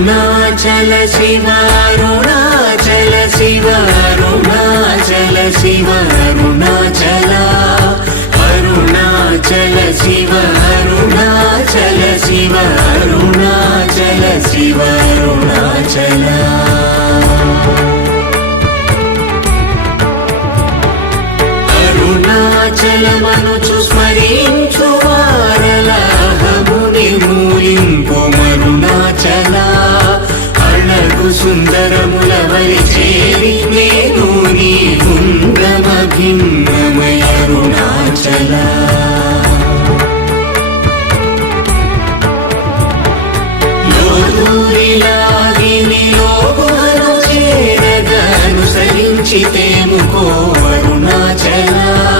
అరుణాచల శివ అరుణాచల శివ అరుణాచల శివ అరుణాచల అరుణాచల శివ అరుణాచల శివ అరుణాచల శివ అరుణాచల అరుణాచలమనుచు స్మరించు వారలహము నిర్మూలింపు మరుణాచల అళగు సుందరముల వలి చేరి నేను నీ గుండమ భిన్నమయ అరుణాచల లోదూరిలాగిని లోగుహను చేరగ అనుసరించితేముకో అరుణాచల